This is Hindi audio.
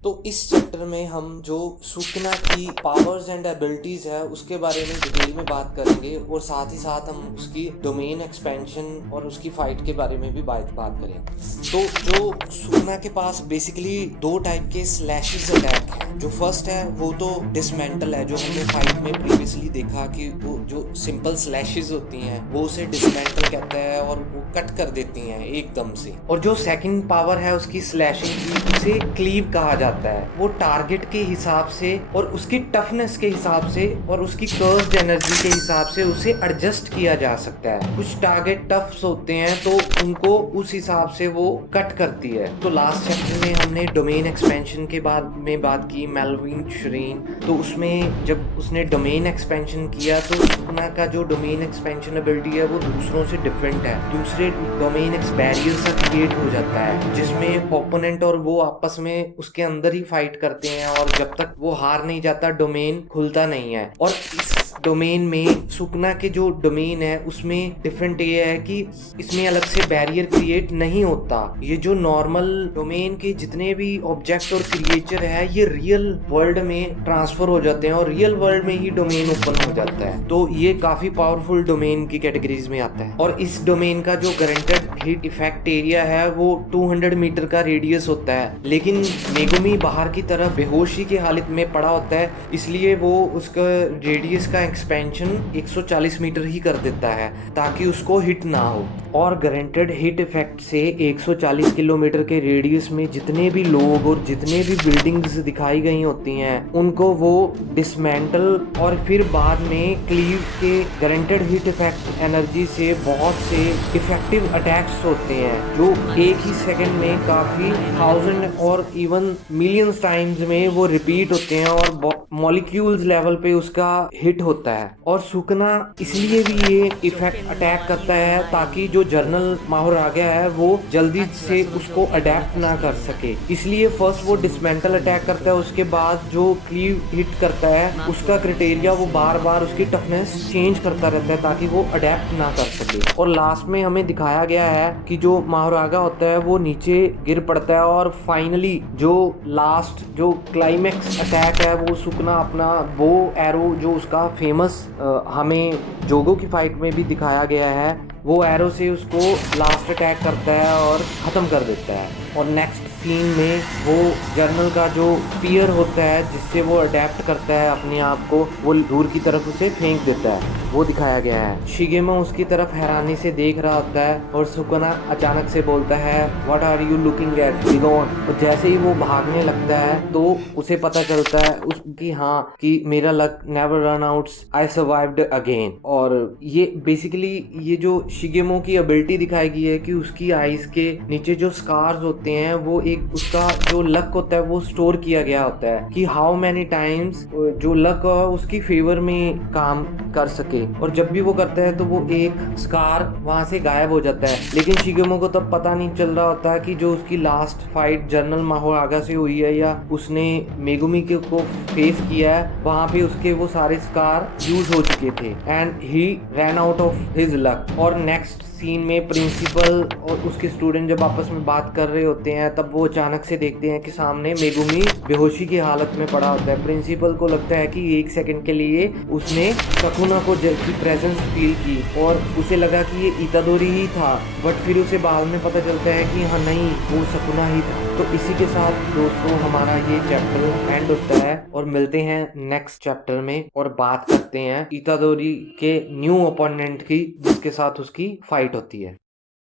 तो इस चैप्टर में हम जो सुकना की पावर्स एंड एबिलिटीज है उसके बारे में डिटेल में बात करेंगे और साथ ही साथ हम उसकी डोमेन एक्सपेंशन और उसकी फाइट के बारे में भी बात करेंगे। तो जो सुकना के पास बेसिकली दो टाइप के स्लैशेस अटैक हैं। जो फर्स्ट है वो तो डिसमेंटल है, जो हमने फाइट में प्रीवियसली देखा कि वो जो सिंपल स्लैशेस होती हैं वो उसे डिसमेंटल कहता है और वो कट कर देती हैं एकदम से। और जो सेकंड पावर है उसकी स्लैशिंग की, उसे क्लीव कहा जाता है। वो टारगेट के हिसाब से और उसकी टफनेस के हिसाब से और उसकी कर्व्ड एनर्जी के हिसाब से उसे एडजस्ट किया जा सकता है। कुछ टारगेट टफ्स होते हैं तो उनको उस हिसाब से वो कट करती है। तो लास्ट चैप्टर में हमने डोमेन एक्सपेंशन के बात की मेल्विन श्रीन। तो उसमें जब उसने डोमेन एक्सपेंशन किया तो सुकना का जो डोमेन एक्सपेंशन एबिलिटी है वो दूसरों से डिफरेंट है। दूसरे डोमेन बैरियर सा क्रिएट हो जाता है जिसमें ओपोनेंट और वो आपस में उसके अंदर ही फाइट करते हैं और जब तक वो हार नहीं जाता डोमेन खुलता नहीं है। और इस डोमेन में सुकना के जो डोमेन है उसमें डिफरेंट ये है कि इसमें अलग से बैरियर क्रिएट नहीं होता। ये जो नॉर्मल डोमेन के जितने भी ऑब्जेक्ट और क्रिएचर है ये रियल वर्ल्ड में ट्रांसफर हो जाते हैं और रियल वर्ल्ड में ही डोमेन ओपन हो जाता है। तो ये काफी पावरफुल डोमेन की कैटेगरीज में आता है। और इस डोमेन का जो गारंटेड हिट इफेक्ट एरिया है वो 200 मीटर का रेडियस होता है, लेकिन मेगुमी बाहर की तरफ बेहोशी की हालत में पड़ा होता है, इसलिए वो उसका रेडियस का एक्सपेंशन 140 मीटर ही कर देता है ताकि उसको हिट ना हो। और गारंटेड हिट इफेक्ट से 140 किलोमीटर के रेडियस में जितने भी लोग और जितने भी बिल्डिंग्स दिखाई गई होती हैं उनको वो डिसमेंटल और फिर बाद में क्लीव के गारंटेड हिट इफेक्ट एनर्जी से बहुत से इफेक्टिव अटैक्स होते हैं जो एक ही सेकंड में काफी 1000 और इवन मिलियंस टाइम्स में वो रिपीट होते हैं और मॉलिक्यूल्स लेवल पे उसका हिट होता है। और सुकना इसलिए भी ये इफेक्ट अटैक करता है ताकि जो जर्नल माहौर आ गया है वो जल्दी से उसको अडेप्ट ना कर सके, इसलिए फर्स्ट वो डिसमेंटल अटैक करता है, उसके बाद जो क्लीव हिट करता है उसका क्राइटेरिया वो बार बार उसकी टफनेस चेंज करता रहता है ताकि वो अडेप्ट ना कर सके। और लास्ट में हमें दिखाया गया है कि जो माहुरागा होता है वो नीचे गिर पड़ता है और फाइनली जो लास्ट जो क्लाइमेक्स अटैक है वो सुकना अपना बो एरो जो उसका फेमस हमें जोगो की फाइट में भी दिखाया गया है वो एरो से उसको लास्ट अटैक करता है और ख़त्म कर देता है। और नेक्स्ट सीन में वो जर्नल का जो स्पीयर होता है जिससे वो अडेप्ट करता है अपने आप को, वो दूर की तरफ उसे फेंक देता है, वो दिखाया गया है। शिगेमा उसकी तरफ हैरानी से देख रहा होता है और सुकना अचानक से बोलता है what are you looking at begone. और जैसे ही वो भागने लगता है तो उसे पता चलता है उसकी हाँ कि मेरा luck never run outs, I survived again. और ये बेसिकली ये जो शिगेमो की एबिलिटी दिखाई गई है कि उसकी आईज के नीचे जो स्कार्स होते हैं वो एक उसका जो लक होता है वो स्टोर किया गया होता है कि हाउ मैनी टाइम्स जो लक उसकी फेवर में काम कर सके। और जब भी वो करता है तो वो एक स्कार वहां से गायब हो जाता है, लेकिन शिगेमो को तब पता नहीं चल रहा होता है कि जो उसकी लास्ट फाइट जनरल माहुरागा से हुई है या उसने मेगुमी को फेस किया है वहां पे उसके वो सारे स्कार यूज हो चुके थे and he ran out of his luck. और नेक्स्ट सीन में प्रिंसिपल और उसके स्टूडेंट जब आपस में बात कर रहे होते हैं तब वो अचानक से देखते हैं कि सामने मेगुमी बेहोशी की हालत में पड़ा होता है। प्रिंसिपल को लगता है कि एक सेकंड के लिए उसने सकुना को की प्रेजेंस फील की और उसे लगा कि ये इतादोरी ही था, बट फिर उसे बाद में पता चलता है कि हाँ नहीं वो सकुना ही था। तो इसी के साथ दोस्तों हमारा ये चैप्टर एंड होता है और मिलते हैं नेक्स्ट चैप्टर में और बात करते हैं इतादोरी के न्यू ओपोनेंट की जिसके साथ उसकी फाइट होती है।